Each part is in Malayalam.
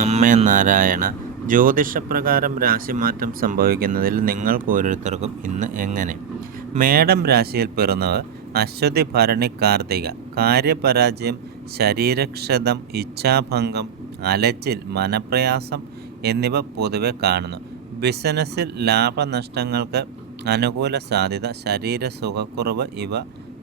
അമ്മേ നാരായണ. ജ്യോതിഷപ്രകാരം രാശിമാറ്റം സംഭവിക്കുന്നതിൽ നിങ്ങൾക്ക് ഓരോരുത്തർക്കും ഇന്ന് എങ്ങനെ? മേടം രാശിയിൽ പിറന്നവർ അശ്വതി, ഭരണി, കാർത്തിക. കാര്യപരാജയം, ശരീരക്ഷതം, ഇച്ഛാഭംഗം, അലച്ചിൽ, മനപ്രയാസം എന്നിവ പൊതുവെ കാണുന്നു. ബിസിനസ്സിൽ ലാഭനഷ്ടങ്ങൾക്ക് അനുകൂല സാധ്യത, ശരീര സുഖക്കുറവ് ഇവ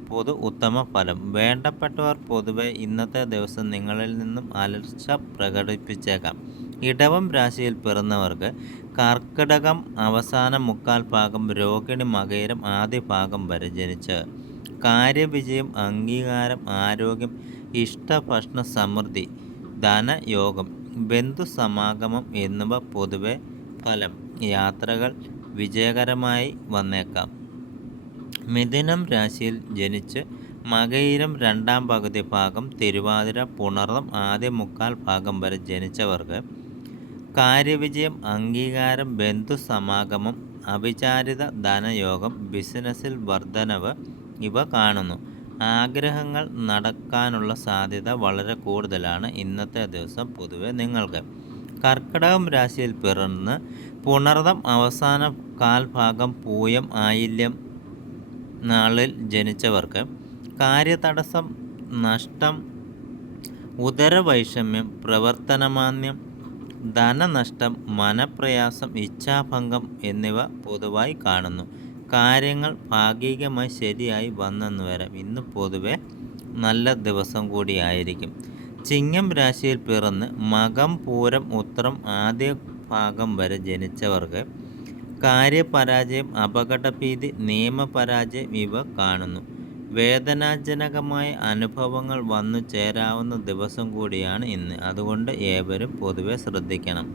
പൊതു ഉത്തമ ഫലം. വേണ്ടപ്പെട്ടവർ പൊതുവെ ഇന്നത്തെ ദിവസം നിങ്ങളിൽ നിന്നും അലർച്ച പ്രകടിപ്പിച്ചേക്കാം. ഇടവം രാശിയിൽ പിറന്നവർക്ക് കർക്കിടകം അവസാന മുക്കാൽ ഭാഗം, രോഹിണി, മകയിരം ആദ്യ ഭാഗം വരെ ജനിച്ച് കാര്യവിജയം, അംഗീകാരം, ആരോഗ്യം, ഇഷ്ടഭക്ഷണ സമൃദ്ധി, ധനയോഗം, ബന്ധുസമാഗമം എന്നിവ പൊതുവെ ഫലം. യാത്രകൾ വിജയകരമായി വന്നേക്കാം. മിഥുനം രാശിയിൽ ജനിച്ച് മകയിരം രണ്ടാം പകുതി ഭാഗം, തിരുവാതിര, പുണർദം ആദ്യ മുക്കാൽ ഭാഗം വരെ ജനിച്ചവർക്ക് കാര്യവിജയം, അംഗീകാരം, ബന്ധുസമാഗമം, അവിചാരിത ധനയോഗം, ബിസിനസ്സിൽ വർധനവ് ഇവ കാണുന്നു. ആഗ്രഹങ്ങൾ നടക്കാനുള്ള സാധ്യത വളരെ കൂടുതലാണ് ഇന്നത്തെ ദിവസം പൊതുവെ നിങ്ങൾക്ക്. കർക്കിടകം രാശിയിൽ പിറന്ന് പുണർദം അവസാന കാൽഭാഗം, പൂയം, ആയില്യം നാളിൽ ജനിച്ചവർക്ക് കാര്യതടസ്സം, നഷ്ടം, ഉദരവൈഷമ്യം, പ്രവർത്തനമാന്ദ്യം, ധനനഷ്ടം, മനപ്രയാസം, ഇച്ഛാഭംഗം എന്നിവ പൊതുവായി കാണുന്നു. കാര്യങ്ങൾ ഭാഗികമായി ശരിയായി വന്നെന്ന് വരാം. ഇന്ന് പൊതുവെ നല്ല ദിവസം കൂടിയായിരിക്കും. ചിങ്ങം രാശിയിൽ പിറന്ന് മകം, പൂരം, ഉത്രം ആദ്യ ഭാഗം വരെ ജനിച്ചവർക്ക് കാര്യപരാജയം, അപകടഭീതി, നിയമപരാജയം ഇവ കാണുന്നു. വേദനാജനകമായ അനുഭവങ്ങൾ വന്നു ചേരാവുന്ന ദിവസം കൂടിയാണ് ഇന്ന്. അതുകൊണ്ട് ഏവരും പൊതുവെ ശ്രദ്ധിക്കണം.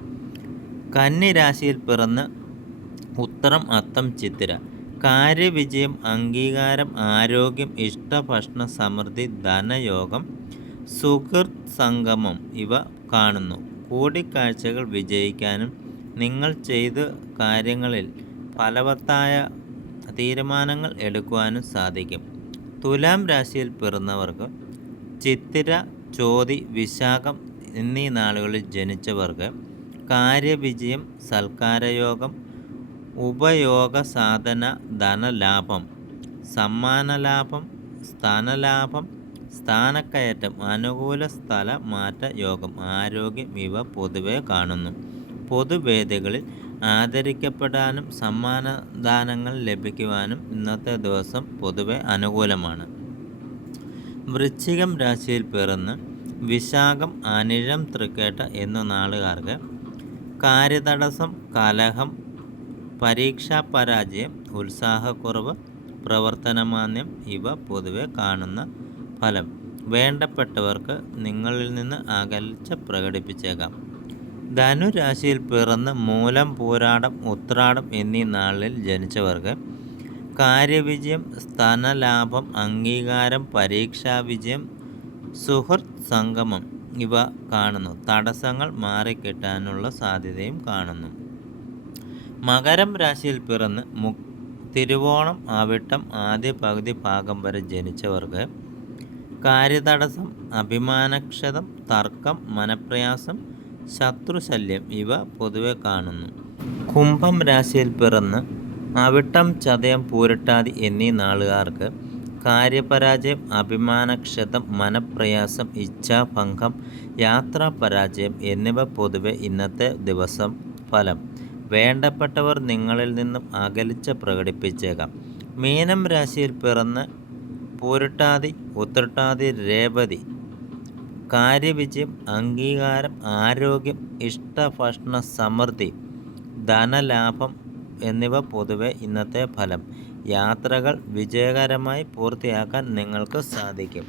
കന്നി രാശിയിൽ പിറന്ന് ഉത്തരം, അത്തം, ചിത്തിര. കാര്യവിജയം, അംഗീകാരം, ആരോഗ്യം, ഇഷ്ടഭക്ഷണ സമൃദ്ധി, ധനയോഗം, സുഹൃത് സംഗമം ഇവ കാണുന്നു. കൂടിക്കാഴ്ചകൾ വിജയിക്കാനും നിങ്ങൾ ചെയ്ത കാര്യങ്ങളിൽ ഫലവത്തായ തീരുമാനങ്ങൾ എടുക്കുവാനും സാധിക്കും. തുലാം രാശിയിൽ പിറന്നവർക്ക് ചിത്തിര, ചോതി, വിശാഖം എന്നീ നാളുകളിൽ ജനിച്ചവർക്ക് കാര്യവിജയം, സൽക്കാരയോഗം, ഉപയോഗ സാധന, ധനലാഭം, സമ്മാനലാഭം, സ്ഥാനലാഭം, സ്ഥാനക്കയറ്റം, അനുകൂല സ്ഥല മാറ്റ യോഗം, ആരോഗ്യം ഇവ പൊതുവെ കാണുന്നു. പൊതുവേദികളിൽ ആദരിക്കപ്പെടാനും സമ്മാനദാനങ്ങൾ ലഭിക്കുവാനും ഇന്നത്തെ ദിവസം പൊതുവെ അനുകൂലമാണ്. വൃശ്ചികം രാശിയിൽ പിറന്ന് വിശാഖം, അനിഴം, തൃക്കേട്ട എന്ന നാളുകാർക്ക് കാര്യതടസ്സം, കലഹം, പരീക്ഷാപരാജയം, ഉത്സാഹക്കുറവ്, പ്രവർത്തനമാന്ദ്യം ഇവ പൊതുവെ കാണുന്ന ഫലം. വേണ്ടപ്പെട്ടവർക്ക് നിങ്ങളിൽ നിന്ന് അകൽച്ച പ്രകടിപ്പിച്ചേക്കാം. ധനുരാശിയിൽ പിറന്ന് മൂലം, പൂരാടം, ഉത്രാടം എന്നീ നാളിൽ ജനിച്ചവർക്ക് കാര്യവിജയം, സ്ഥാനലാഭം, അംഗീകാരം, പരീക്ഷാവിജയം, സുഹൃത് സംഗമം ഇവ കാണുന്നു. തടസ്സങ്ങൾ മാറിക്കിട്ടാനുള്ള സാധ്യതയും കാണുന്നു. മകരം രാശിയിൽ പിറന്ന് തിരുവോണം, അവിട്ടം ആദ്യ പകുതി ഭാഗം വരെ ജനിച്ചവർക്ക് കാര്യതടസ്സം, അഭിമാനക്ഷതം, തർക്കം, മനപ്രയാസം, ശത്രുശല്യം ഇവ പൊതുവെ കാണുന്നു. കുംഭം രാശിയിൽ പിറന്ന് അവിട്ടം, ചതയം, പൂരട്ടാതി എന്നീ നാളുകാർക്ക് കാര്യപരാജയം, അഭിമാനക്ഷതം, മനപ്രയാസം, ഇച്ഛാഭംഗം, യാത്രാപരാജയം എന്നിവ പൊതുവെ ഇന്നത്തെ ദിവസം ഫലം. വേണ്ടപ്പെട്ടവർ നിങ്ങളിൽ നിന്നും അകൽച്ച പ്രകടിപ്പിച്ചേക്കാം. മീനം രാശിയിൽ പിറന്ന് പൂരട്ടാതി, ഉത്രട്ടാതി, രേവതി കാര്യവിജയം, അംഗീകാരം, ആരോഗ്യം, ഇഷ്ടഭക്ഷണ സമൃദ്ധി, ധനലാഭം എന്നിവ പൊതുവെ ഇന്നത്തെ ഫലം. യാത്രകൾ വിജയകരമായി പൂർത്തിയാക്കാൻ നിങ്ങൾക്ക് സാധിക്കും.